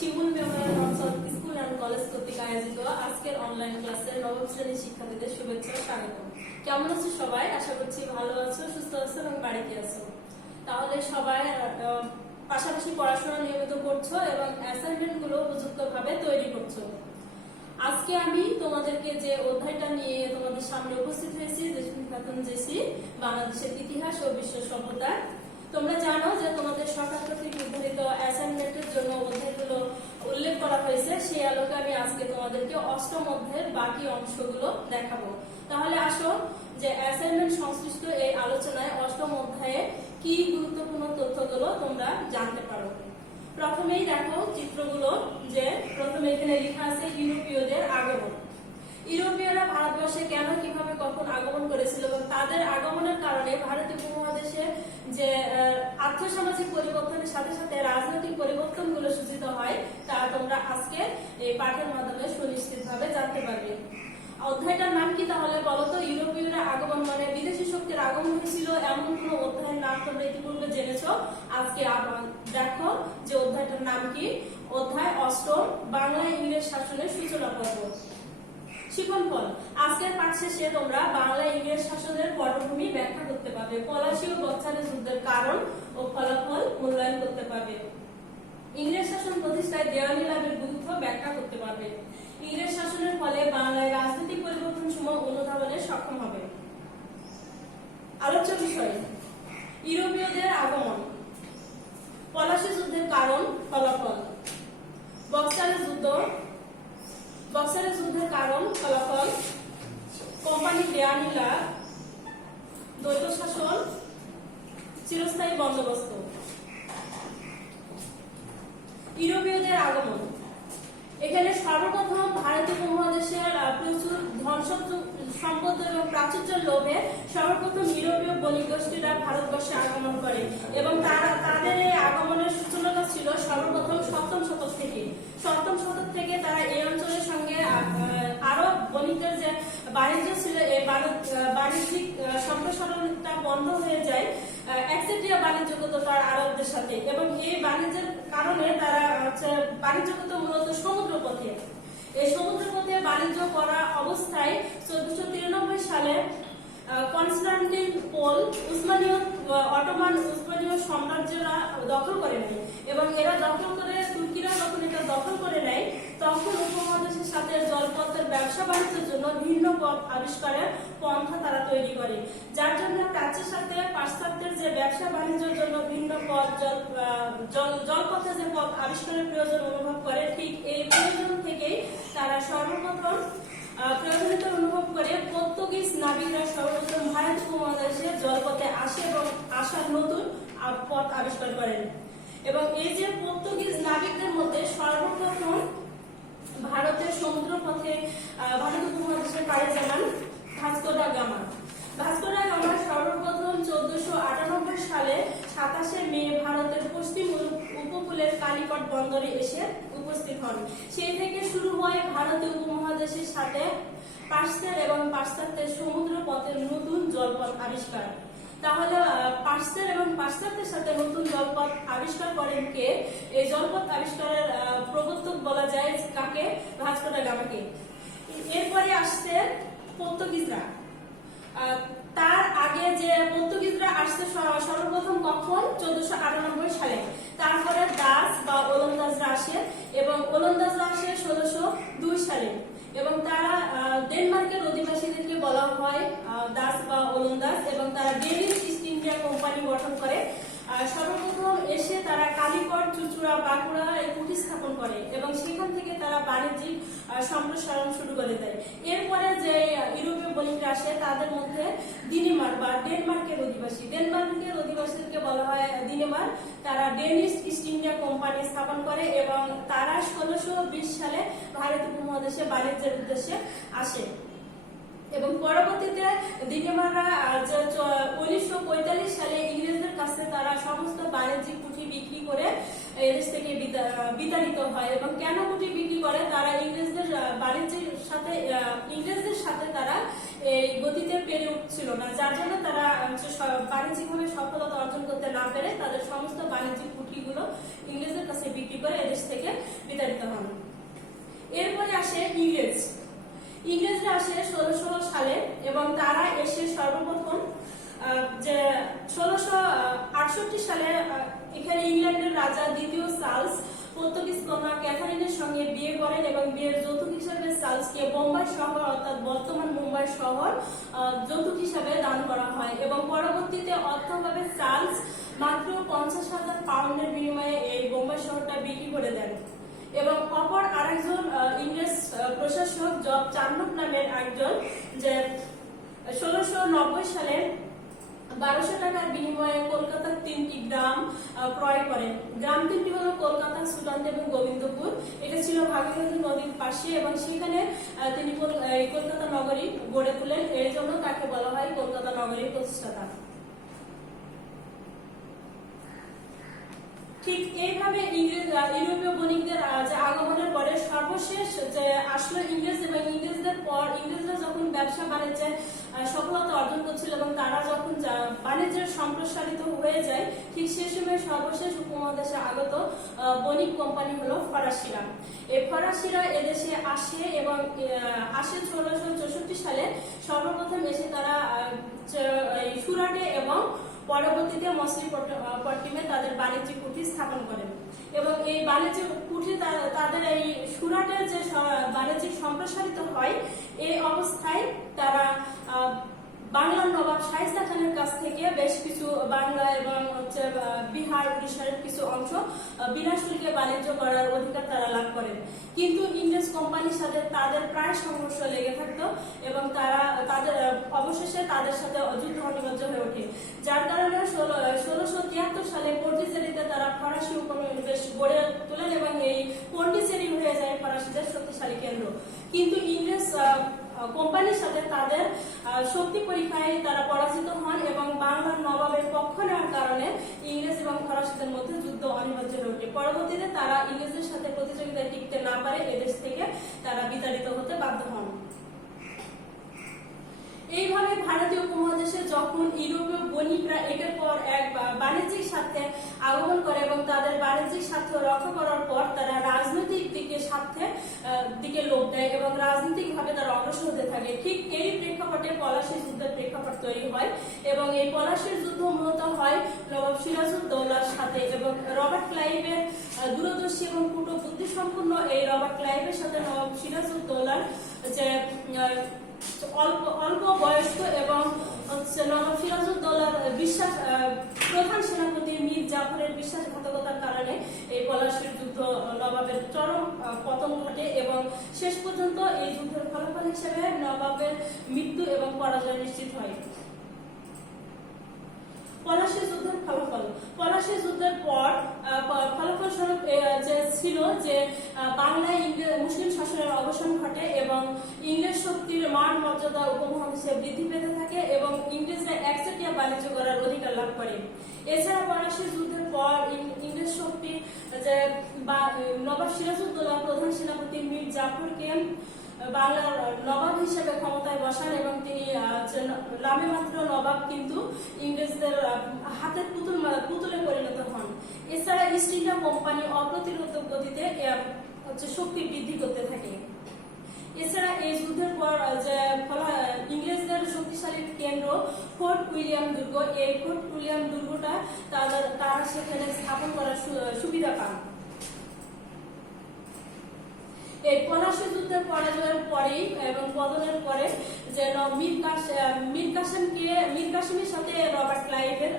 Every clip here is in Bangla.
শিমুল মেমোরিয়াল অঞ্চল স্কুল অ্যান্ড কলেজ কর্তৃক আয়োজিত আজকের অনলাইন ক্লাসের নবম শ্রেণীর শিক্ষার্থীদের শুভেচ্ছা ও স্বাগত। কেমন আছো সবাই? আশা করছি ভালো আছো, সুস্থ আছো এবং বাড়িতে আছো। তাহলে সবাই পাশাপাশি পড়াশোনা নিয়মিত করছো এবং অ্যাসাইনমেন্ট গুলো উপযুক্তভাবে তৈরি করছো। আজকে আমি তোমাদেরকে যে অধ্যায়টা নিয়ে তোমাদের সামনে উপস্থিত হয়েছি, জেসমিন খাতুন জেসি, বাংলাদেশের ইতিহাস ও বিশ্ব সভ্যতা। তোমরা জানো যে তোমাদের সরকার কর্তৃক নির্ধারিত অ্যাসাইনমেন্টের জন্য অধ্যায়গুলো উল্লেখ করা হয়েছে। সেই আলোকে আমি আজকে তোমাদেরকে অষ্টম অধ্যায়ের বাকি অংশগুলো দেখাবো। তাহলে আসো যে অ্যাসাইনমেন্ট সংশ্লিষ্ট এই আলোচনায় অষ্টম অধ্যায়ে কি গুরুত্বপূর্ণ তথ্যগুলো তোমরা জানতে পারো। প্রথমেই দেখো চিত্রগুলো, যে প্রথমে এখানে লেখা আছে ইউরোপীয়দের আগমন। ইউরোপীয়রা ভারতবর্ষে কেন, কিভাবে, কখন আগমন করেছিল এবং তাদের আগমনের কারণে ভারতীয় উপমহাদেশে যে আর্থসামাজিক পরিবর্তনের সাথে সাথে রাজনৈতিক পরিবর্তনগুলো সূচিত হয় তা তোমরা আজকে এই পাঠের মাধ্যমে সুনিশ্চিতভাবে জানতে পারবে। অধ্যায়টার নাম কি তাহলে বলো তো? ইউরোপীয়রা আগমন মানে বিদেশি শক্তির আগমন হয়েছিল এমন কোন অধ্যায়ের নাম তোমরা ইতিপূর্বে জেনেছো? আজকে দেখো যে অধ্যায়টার নাম কি। অধ্যায় অষ্টম, বাংলা ইংরেজ শাসনের সূচনা পর্ব। শিক্ষণফল, আজকের পাঠ শেষে তোমরা বাংলা ইংরেজ শাসনের পটভূমি ব্যাখ্যা করতে পারবে। পলাশী ও বকছারের যুদ্ধের কারণ ও ফলাফল মূল্যায়ন করতে পারবে। ইংরেজ শাসন প্রতিষ্ঠায় দেওয়ানি লাভের গুরুত্ব ব্যাখ্যা করতে পারবে। ইংরেজ শাসনের ফলে বাংলায় রাজনৈতিক পরিবর্তন সমূহ অনুধাবনে সক্ষম হবে। আলোচ্য বিষয় ইউরোপীয়দের আগমন, পলাশী যুদ্ধের কারণ, ফলাফল, বক্সারের যুদ্ধের কারণ, ফলাফল, কোম্পানির দেওয়ানি লাভ, দ্বৈত শাসন, চিরস্থায়ী বন্দোবস্ত। ইউরোপীয়দের আগমন, এখানে সর্বপ্রথম ভারতীয় উপমহাদেশের প্রচুর ধন সম্পদ এবং প্রাচুর্যের লোভে সর্বপ্রথম ইউরোপীয় বণিক গোষ্ঠীরা ভারতবর্ষে আগমন করে এবং তাদের এই আগমনের সূচনাটা ছিল সর্বপ্রথম সপ্তম শতক থেকে। সপ্তম শতক থেকে তারা এই অঞ্চলের সঙ্গে আরো বণিকদের যে বাণিজ্য ছিল, এই বাণিজ্যিক সম্প্রসারণটা বন্ধ হয়ে যায় একচেটিয়া বাণিজ্য করতো তার আরবদের সাথে এবং এই বাণিজ্যের কারণে তারা বাণিজ্য করতো মূলত সমুদ্র পথে। এই সমুদ্র পথে বাণিজ্য করা অবস্থায় 1493 সালে কনস্টান্টিনোপল উসমানীয় সাম্রাজ্যরা দখল করে নেয় এবং এরা দখল করে, তুর্কিরা যখন এটা দখল করে নেয় তখন উপমহাদেশের সাথে জলপথের ব্যবসা বাণিজ্যের জন্য ভিন্ন পথ আবিষ্কারের পন্থা তারা তৈরি করে, যার জন্য প্রাচ্যের সাথে পাশ্চাত্যের যে ব্যবসা বাণিজ্যের জন্য ভিন্ন পথ জলপথে যে পথ আবিষ্কারের প্রয়োজন অনুভব করে, ঠিক এই প্রয়োজন থেকেই তারা সর্বপ্রথম প্রয়োজনীয়তা অনুভব করে পর্তুগিজ নাবিকরা সর্বপ্রথম ভারত উপমহাদেশে জলপথে আসে এবং আসার নতুন পথ আবিষ্কার করেন। এবং এই যে পর্তুগিজ নাবিকদের মধ্যে সর্বপ্রথম ভারতের সমুদ্র পথে ভারত উপমহাদেশে পাড়ি জমান Vasco da Gama. Vasco da Gama সর্বপ্রথম 1498 সালে 27 মে ভারতের পশ্চিম উপকূলের কালিকট বন্দরে এসে উপস্থিত হন। সেই থেকে শুরু হয় ভারতীয় উপমহাদেশের সাথে পাশ্চাত্য এবং পাশ্চাত্যের সমুদ্র পথের নতুন জলপথ আবিষ্কার। তাহলে পাশ্চাত্য এবং পাশ্চাত্যের সাথে নতুন জলপথ আবিষ্কার করেন কে? এই জলপথ আবিষ্কারের প্রবর্তক বলা যায় কাকে? ভাস্কো দা গামাকে। এরপরে আসছে পর্তুগিজরা। তার আগে যে পর্তুগিজরা আসছে সর্বপ্রথম কখন? 1498 সালে। তারপরে দাস বা ওলন্দাজরা আসে এবং ওলন্দাজরা আসে 1602 সালে এবং তারা ডেনমার্কের অধিবাসীদেরকে বলা হয় দাস বা ওলন্দাজ এবং তারা ডেনিশ ইস্ট ইন্ডিয়া কোম্পানি গঠন করে। সর্বপ্রথম এসে তারা কালিকট, চুঁচুড়া, বাঁকুড়া কুঠি স্থাপন করে এবং সেখান থেকে তারা বাণিজ্যিক সম্প্রসারণ শুরু করে দেয়। এরপরে যে ইউরোপীয় বণিকরা আসে তাদের মধ্যে ডিনেমার্ক বা ডেনমার্কের অধিবাসীদেরকে বলা হয় ডিনেমার্ক। তারা ডেনিশ ইস্ট ইন্ডিয়া কোম্পানি স্থাপন করে এবং তারা 1620 সালে ভারত উপমহাদেশে বাণিজ্যের উদ্দেশ্যে আসে এবং পরবর্তীতে ডিনেমার্করা 1945 সালে ইংরেজদের কাছে তারা সমস্ত বাণিজ্যিক পুঁথি বিক্রি করে এদেশ থেকে বিতাড়িত হয়। এবং কেন পুঁথি বিক্রি করে? তারা ইংরেজদের সাথে তারা এই গতিতে পেরে উঠছিল না, যার জন্য তারা বাণিজ্যিকভাবে সফলতা অর্জন করতে না পেরে তাদের সমস্ত বাণিজ্যিক পুঁথিগুলো ইংরেজদের কাছে বিক্রি করে এদেশ থেকে আসে ইংরেজরা আসে 1600 সালে এবং তারা এসে সর্বপ্রথম যে 1668 সালে এখানে ইংল্যান্ডের রাজা দ্বিতীয় চার্লস পর্তুগিজ কন্যা ক্যাথারিনের সঙ্গে বিয়ে করেন এবং বিয়ের যৌতুক হিসাবে চার্লসকে বোম্বাই শহর অর্থাৎ বর্তমান মুম্বাই শহর যৌতুক হিসাবে দান করা হয় এবং পরবর্তীতে অর্থভাবে চার্লস মাত্র 50,000 পাউন্ডের বিনিময়ে এই বোম্বাই শহরটা বিক্রি করে দেন এবং অপর আরেকজন ইংরেজ প্রশাসক জব চার্নক নামের একজন যে 1690 সালে 1200 টাকার বিনিময়ে কলকাতার 3টি গ্রাম ক্রয় করেন। গ্রাম 3টি হলো কলকাতা, সুলান্দ এবং গোবিন্দপুর। এটা ছিল ভাগীরথী নদীর পাশে এবং সেখানে তিনি কলকাতা নগরী গড়ে তোলেন। এর জন্য তাকে বলা হয় কলকাতা নগরীর প্রতিষ্ঠাতা। ঠিক এইভাবে ইউরোপীয় বণিকদের যে আগমনের পরে সর্বশেষ যে আসলো ইংরেজ এবং ইংরেজদের পর ইংরেজরা যখন ব্যবসা বাণিজ্যে সফলতা অর্জন করছিল এবং তারা যখন বাণিজ্যের সম্প্রসারিত হয়ে যায়, ঠিক সে সময় সর্বশেষ উপমহাদেশে আগত বণিক কোম্পানি হলো ফরাসিরা। এই ফরাসিরা এদেশে আসে এবং আসে 1664 সালে। সর্বপ্রথম এসে তারা সুরাটে এবং পরবর্তীতে মসলিপট্টিমে তাদের বাণিজ্যিক কুঠি স্থাপন করেন এবং এই বাণিজ্যিক কুঠি তাদের এই সুরাটের যে বাণিজ্যিক সম্প্রসারিত হয়, এই অবস্থায় তারা বাংলার নবাব শায়েস্তা খানের কাছ থেকে বেশ কিছু বাংলা এবং বিহার উড়িষ্যার কিছু অংশ বিনা শুল্কে বাণিজ্য করার অধিকার তারা লাভ করেন। কিন্তু ইংরেজ কোম্পানির সাথে তাদের প্রায় সংঘর্ষ লেগে থাকতো এবং তাদের অবশেষে তাদের সাথে যুদ্ধ অনিবার্য হয়ে ওঠে, যার কারণে 1673 সালে পন্ডিচেরিতে তারা ফরাসি উপনিবেশ গড়ে তোলেন এবং এই পন্ডিচেরি হয়ে যায় ফরাসিদের শক্তিশালী কেন্দ্র। কিন্তু ইংরেজ কোম্পানির সাথে তাদের শক্তি পরীক্ষায় তারা পরাজিত হন এবং বাংলার নবাবের পক্ষ নেওয়ার কারণে ইংরেজ এবং ফরাসিদের মধ্যে যুদ্ধ অনিবার্য হয়ে ওঠে। পরবর্তীতে তারা ইংরেজদের সাথে প্রতিযোগিতায় টিকতে না পারে এদেশ থেকে তারা বিতাড়িত হতে বাধ্য হন। এইভাবে ভারতীয় উপমহাদেশে যখন ইউরোপীয় বণিকরা একের পর এক বাণিজ্যিক স্বার্থে আগমন করে এবং তাদের বাণিজ্যিক স্বার্থ রক্ষা করার পর তারা রাজনৈতিক দিকে লোভ দেয় এবং রাজনৈতিকভাবে তারা অগ্রসর হতে থাকে। ঠিক এরই প্রেক্ষাপটে পলাশীর যুদ্ধের প্রেক্ষাপট তৈরি হয় এবং এই পলাশীর যুদ্ধ মূলত হয় নবাব সিরাজউদ্দৌলার সাথে এবং রবার্ট ক্লাইভের দূরদর্শী এবং কূট বুদ্ধিসম্পন্ন এই রবার্ট ক্লাইভের সাথে নবাব সিরাজউদ্দৌলার যে অল্প বয়স্ক এবং নবাব সিরাজউদ্দৌলার প্রধান সেনাপতি মীর জাফরের বিশ্বাসঘাতকতার কারণে এই পলাশীর যুদ্ধ নবাবের চরম পতন ঘটে এবং শেষ পর্যন্ত এই যুদ্ধের ফলাফল হিসেবে নবাবের মৃত্যু এবং পরাজয় নিশ্চিত হয়। পলাশী যুদ্ধের ফলাফল। পলাশী যুদ্ধের পর ফলাফল স্বরূপ ছিল যে বাংলায় মুসলিম শাসনের অবসান ঘটে এবং ইংরেজ শক্তির মান মর্যাদা উপমহাদেশে বৃদ্ধি পেতে থাকে এবং ইংরেজরা একচেটিয়া বাণিজ্য করার অধিকার লাভ করে। এছাড়া পলাশী যুদ্ধের পর ইংরেজ শক্তি যে নবাব সিরাজউদ্দৌলা প্রধান সেনাপতি মীর জাফরকে বাংলার নবাব হিসেবে ক্ষমতায় বসান এবং তিনি নামে মাত্র নবাব কিন্তু ইংরেজদের হাতের পুতুলে পরিণত হন। এছাড়া ইস্ট ইন্ডিয়া কোম্পানি অপ্রতিরোধ গতিতে শক্তি বৃদ্ধি করতে থাকে। এছাড়া এই যুদ্ধের পর যে ইংরেজদের শক্তিশালী কেন্দ্র ফোর্ট উইলিয়াম দুর্গ, এই ফোর্ট উইলিয়াম দুর্গটা তারা সেখানে স্থাপন করার সুবিধা পান। এই পলাশী যুদ্ধের পরাজয়ের পরেই এবং পতনের পরে যে মীর কাসেমের সাথে রবার্ট ক্লাইভের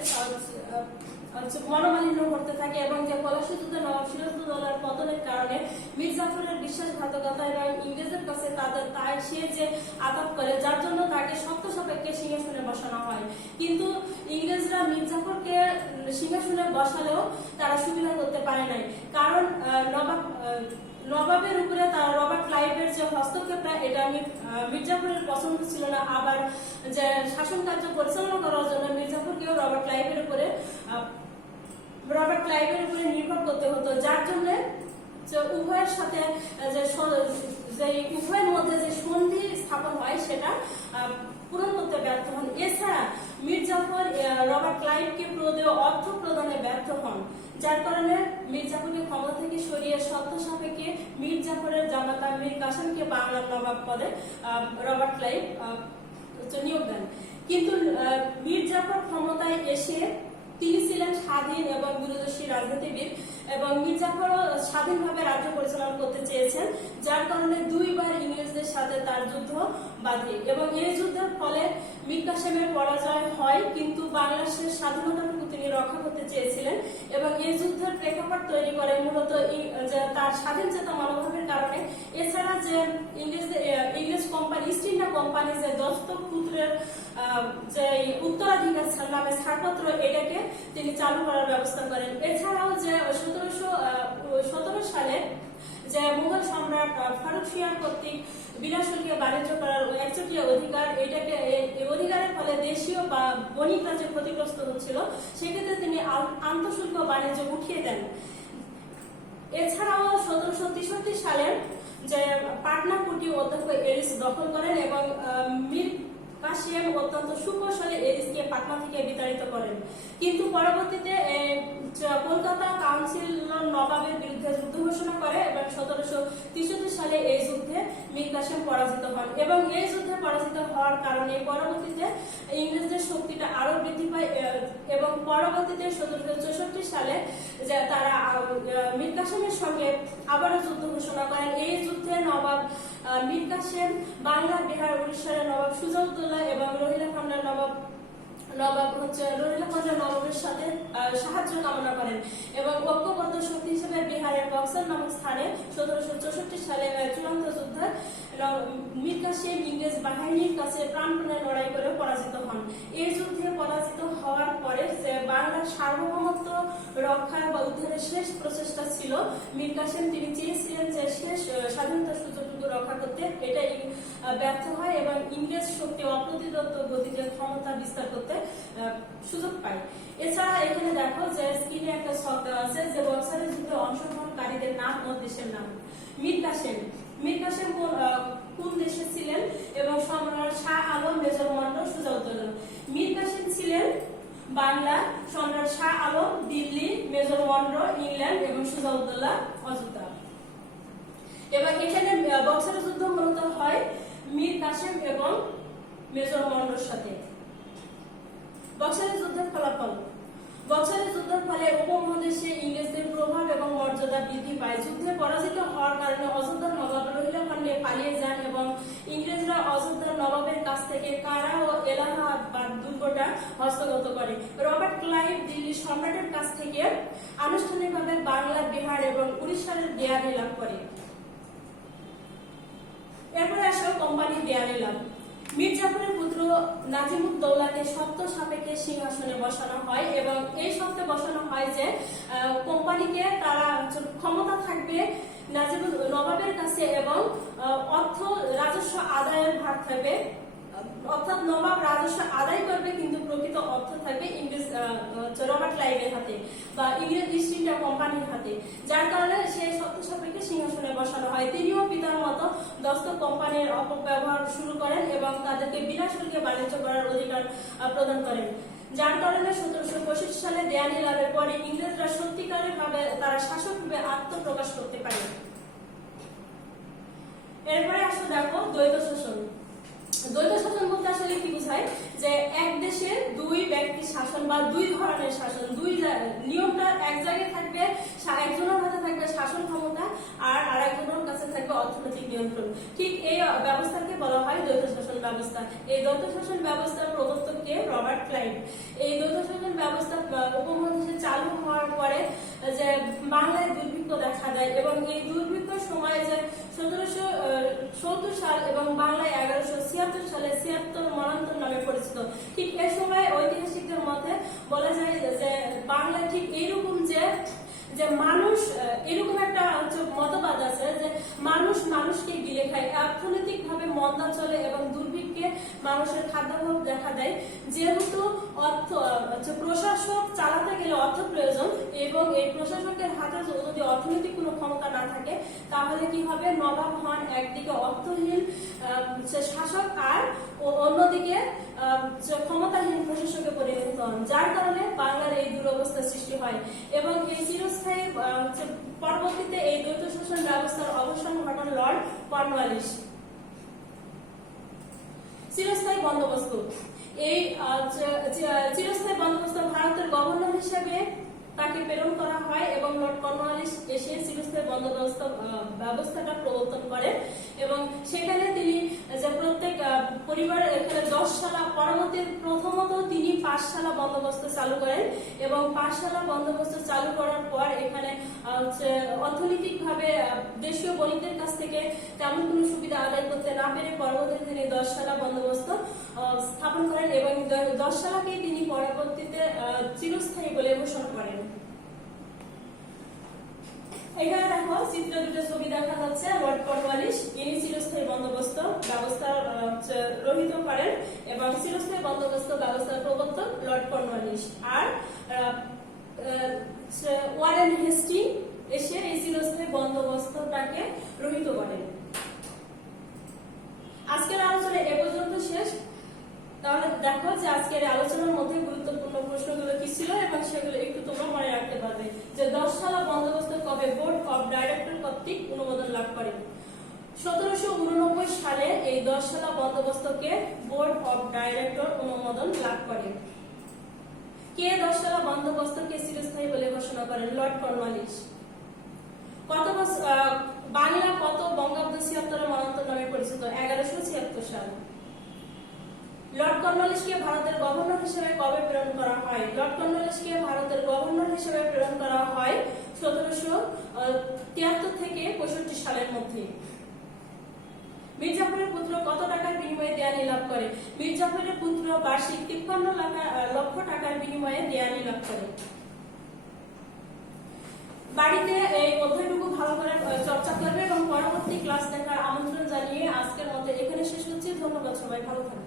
মনোমালিন্য করতে থাকে এবং যে পলাশী যুদ্ধে নবাব সিরাজউদ্দৌলার পতনের কারণে মীর জাফরের বিশ্বাসঘাতকতা এবং ইংরেজের কাছে সে যে আঘাত করে, যার জন্য তাকে শর্ত সাপেক্ষে সিংহাসনে বসানো হয়। কিন্তু ইংরেজরা মীর জাফরকে সিংহাসনে বসালেও তারা সুবিধা করতে পারে নাই, কারণ নবাবের উপরে রবার্ট ক্লাইভের যে হস্তক্ষেপটা এটা মীর জাফরের পছন্দ ছিল না। আবার যে শাসন কার্য পরিচালনা করার জন্য মীর জাফরকেও রবার্ট ক্লাইভের উপরে নির্ভর করতে হতো, যার জন্য উভয়ের সাথে উভয়ের মধ্যে যে সন্ধি স্থাপন হয় সেটা পূরণ করতে ব্যর্থ হন। এছাড়া মীর জাফর রবার্ট ক্লাইভকে প্রদেয় অর্থ প্রদানে ব্যর্থ হন, যার কারণে মীর জাফরকে ক্ষমতা থেকে সরিয়ে শর্ত সাপেক্ষে মীর জাফরের জামাতা মীর কাসেমকে বাংলার নবাব পদে রবার্ট ক্লাইভ নিয়োগ দেন। কিন্তু মীর জাফর ক্ষমতায় এসে তিনি ছিলেন স্বাধীন এবং দূরদর্শী রাজনীতিবিদ এবং মীর জাফর স্বাধীনভাবে রাজ্য পরিচালনা করতে চেয়েছেন, যার কারণে দুইবার ইংরেজদের সাথে তার যুদ্ধ বাধে এবং এই যুদ্ধের ফলে মীর কাসেমের পরাজয় হয়, কিন্তু বাংলাদেশের স্বাধীনতাটুকু তিনি রক্ষা করতে চেয়েছিলেন এবং এই যুদ্ধের প্রেক্ষাপট তৈরি করে মূলত তার স্বাধীন চেতা মনোভাবের কারণে। এছাড়া যে ইংরেজ কোম্পানি ইস্ট ইন্ডিয়া কোম্পানি যে দস্তক পুত্রের যে উত্তরাধিকার নামে ছাড়পত্র এটাকে তিনি চালু করার ব্যবস্থা করেন। এছাড়াও যে 1717 সালে যে মুঘল সম্রাট ফারুক শিয়ার কর্তৃক বিনা শুল্কে বাণিজ্য করার একচেটিয়া অধিকার, এটাকে এই অধিকারের ফলে দেশীয় বা বণিকরা যে ক্ষতিগ্রস্ত হচ্ছিল, সেক্ষেত্রে তিনি আন্তঃশুল্ক বাণিজ্য উঠিয়ে দেন। এছাড়াও 1763 সালে যে পাটনা কুটি অধ্যক্ষ এলিস দখল করেন এবং মীর কাসেম অত্যন্ত সুকৌশলে এলিসকে পাটনা থেকে বিতাড়িত করেন। কিন্তু পরবর্তীতে কলকাতা কাউন্সিল নবাবের বিরুদ্ধে যুদ্ধ ঘোষণা করে এবং 1763 সালে এই যুদ্ধে মীর কাসেম পরাজিত হন এবং এই যুদ্ধে পরাজিত হওয়ার কারণে পরবর্তীতে ইংরেজদের শক্তিটা আরো বৃদ্ধি পায় এবং পরবর্তীতে 1764 সালে যে তারা মীর কাসেমের সঙ্গে আবারও যুদ্ধ ঘোষণা করেন। এই যুদ্ধে নবাব মীর কাসেম বাংলা, বিহার, উড়িষ্যার নবাব সুজাউদ্দৌলা এবং রোহিলাখণ্ডের নবাবের সাথে সাহায্য কামনা করেন এবং ঐক্যবদ্ধ শক্তি হিসেবে বিহারের বক্সার নামক স্থানে 1764 সালে চূড়ান্ত যুদ্ধে মীর কাসেম ইংরেজ বাহিনীর কাছে প্রাণপণে লড়াই করে পরাজিত হন। এই যুদ্ধে পরাজিত হওয়ার পরে যে বাংলার সার্বভৌমত্ব রক্ষার বা উদ্ধারের শেষ প্রচেষ্টা ছিল মীর কাসেম, তিনি চেয়েছিলেন যে শেষ স্বাধীনতার সুযোগটুকু রক্ষা করতে, এটাই ব্যর্থ হয় এবং ইংরেজ শক্তি অপ্রতিরোধ্য গতিতে ক্ষমতা বিস্তার করতে সুযোগ পায়। এছাড়া এখানে দেখো যে স্ক্রিনে একটা ছক দেওয়া আছে যে বক্সারের যুদ্ধে অংশগ্রহণকারীদের নাম ও দেশের নাম। মীর কাসেম কোন দেশে ছিলেন এবং সম্রাট শাহ আলম, মেজর মন্ডল, সুজাউদ্দৌলা। মীর কাসেম ছিলেন বাংলা, সম্রাট শাহ আলম দিল্লি, মেজর মন্ডল ইংল্যান্ড এবং সুজাউদ্দৌলা অযোধ্যা। এবং এখানে বক্সারের যুদ্ধ মূলত হয় মীর কাসেম এবং মেজর মন্ডলের সাথে। বক্সারের যুদ্ধের ফলাফল। বক্সারের যুদ্ধের ফলে উপমহাদেশে ইংরেজদের প্রভাব এবং মর্যাদা বৃদ্ধি পায়। যুদ্ধে পরাজিত হওয়ার কারণে অযোধ্যার নবাব রোহিলাখণ্ডে পালিয়ে যান এবং ইংরেজরা অযোধ্যার নবাবের কাছ থেকে কারা ও এলাহাবাদ দুর্গটা হস্তগত করে। রবার্ট ক্লাইভ দিল্লি সম্রাটের কাছ থেকে আনুষ্ঠানিকভাবে বাংলা, বিহার এবং উড়িষ্যার দেয়ানি লাভ করে। এরপরে আসলো কোম্পানির দেয়ানি লাভ। মীর জাফরের পুত্র নাজিমুদ্দৌলাকে শর্ত সাপেক্ষে সিংহাসনে বসানো হয় এবং এই শর্তে বসানো হয় যে কোম্পানিকে তারা ক্ষমতা থাকবে নবাবের কাছে এবং অর্থ রাজস্ব আদায়ের ভার থাকবে, অর্থাৎ নবাব রাজস্ব আদায় করবে কিন্তু প্রকৃত অর্থ থাকবে ইংরেজ রবার্ট ক্লাইভের হাতে বা ইংরেজ ইস্ট ইন্ডিয়া কোম্পানির হাতে, যার কারণে সেই শর্ত সাপেক্ষে সিংহাসনে বসানো হয়। তিনিও পিতার মতো দস্তক কোম্পানির অপব্যবহার শুরু করেন এবং তাদেরকে বিনা শুল্কে বাণিজ্য করার অধিকার প্রদান করেন, যার কারণে 1765 সালে দেয়ানি লাভের পরে ইংরেজরা সত্যিকারের ভাবে তারা শাসক রূপে আত্মপ্রকাশ করতে পারে। এরপরে আসলে দেখো দ্বৈত শাসন। দ্বৈত শাসন বলতে আসলে কি বোঝায় যে এক দেশে দুই ব্যক্তি শাসন বা দুই ধরনের শাসন, নিয়মটা এক জায়গায় থাকবে, একজনের হাতে থাকবে শাসন ক্ষমতা আর আরেকজনের কাছে থাকবে অর্থনৈতিক নিয়ন্ত্রণ। ঠিক এই ব্যবস্থাকে বলা হয় দ্বৈত শাসন ব্যবস্থা। এই দ্বৈত শাসন ব্যবস্থার প্রবর্তক কে? Robert Clive. এই দ্বৈত শাসন ব্যবস্থা উপমহাদেশে চালু হওয়ার পরে যে বাংলায় দুর্ভিক্ষ দেখা দেয় এবং এই দুর্ভিক্ষের সময় যে 1770 সাল এবং বাংলায় 1176 সালে 76 মরান্তর নামে পরিচিত। ঠিক এই সময় ঐতিহাসিকদের মতে বলা যায় যে বাংলায় ঠিক এইরকম যে মানুষ, এরকম একটা মতবাদ আছে যে মানুষ মানুষকে গিলে খায়, অর্থনৈতিক ভাবে মন্দা চলে এবং দুর্ভিক্ষে মানুষের খাদ্যাভাব দেখা দেয়। যেহেতু প্রশাসক চালাতে গেলে অর্থ প্রয়োজন এবং এই প্রশাসকের হাতে যদি অর্থনৈতিক কোনো ক্ষমতা না থাকে তাহলে কি হবে, নবাব হন একদিকে অর্থহীন শাসক আর অন্যদিকে ক্ষমতাহীন প্রশাসকে পরিণত হন, যার কারণে বাংলার এই দুরবস্থা সৃষ্টি হয় এবং এই চিরস্থায়ী কর্নওয়ালিস। চিরস্থায়ী বন্দোবস্ত। এই চিরস্থায়ী বন্দোবস্ত ভারতের গভর্নর হিসেবে তাকে প্রেরণ করা হয় এবং লর্ড কর্নওয়ালিস এসে চিরস্থায়ী বন্দোবস্ত ব্যবস্থাটা প্রবর্তন করেন এবং সেখানে তিনি যে প্রত্যেক পরিবার এখানে 10 শালা, পরবর্তী প্রথমত তিনি 5 শালা বন্দোবস্ত চালু করেন এবং 5 শালা বন্দোবস্ত চালু করার পর এখানে অর্থনৈতিকভাবে দেশীয় বণিকদের কাছ থেকে তেমন কোনো সুবিধা আদায় করতে না পেরে পরবর্তীতে তিনি 10 শালা বন্দোবস্ত স্থাপন করেন এবং 10 শালাকে তিনি পরবর্তীতে চিরস্থায়ী বলে ঘোষণা করেন। এখানে দেখো চিত্র দুটো ছবি দেখা যাচ্ছে। লর্ড কর্নওয়ালিস ইনি চিরস্থায়ী বন্দোবস্ত ব্যবস্থা রহিত করেন এবং চিরস্থায়ী বন্দোবস্ত ব্যবস্থার প্রবর্তক লর্ড কর্নওয়ালিস। আর ওয়ারেন হেস্টিং এসে এই চিরস্থায়ী বন্দোবস্তটাকে রহিত করেন। আজকের আলোচনা এ পর্যন্ত শেষ। তাহলে দেখো যে আজকের আলোচনার মধ্যে গুরুত্বপূর্ণ প্রশ্নগুলো কি ছিল এবং সেগুলো একটু তোমরা মনে রাখতে পারবে। যে 10 শালা বন্দোবস্ত কবে বোর্ড অফ ডাইরেক্টর কর্তৃক অনুমোদন লাভ করে? 1789 সালে এই 10 শালা বন্দোবস্তকে বোর্ড অফ ডাইরেক্টর অনুমোদন লাভ করে। কে 10 শালা বন্দোবস্তকে চিরস্থায়ী বলে ঘোষণা করেন? Lord Cornwallis. বাংলা কত বঙ্গাব্দ 76 মন্বন্তর নামে পরিচিত? 1176 সাল। লর্ড কর্নওয়ালিসকে ভারতের গভর্নর হিসেবে কবে প্রেরণ করা হয়? লর্ড কর্নওয়ালিসকে ভারতের গভর্নর হিসেবে প্রেরণ করা হয় 1773 থেকে 65 সালের মধ্যে। মীর জাফরের পুত্র কত টাকার বিনিময়ে দেয়ানি লাভ করে? মীর জাফরের পুত্র বার্ষিক 53 লক্ষ টাকার বিনিময়ে দেয়ানি লাভ করে। বাড়িতে এই অধ্যায়টুকু ভালো করে চর্চা করবে এবং পরবর্তী ক্লাস দেখার আমন্ত্রণ জানিয়ে আজকের মতো এখানে শেষ হচ্ছে। ধন্যবাদ, সবাই ভালো থাকবেন।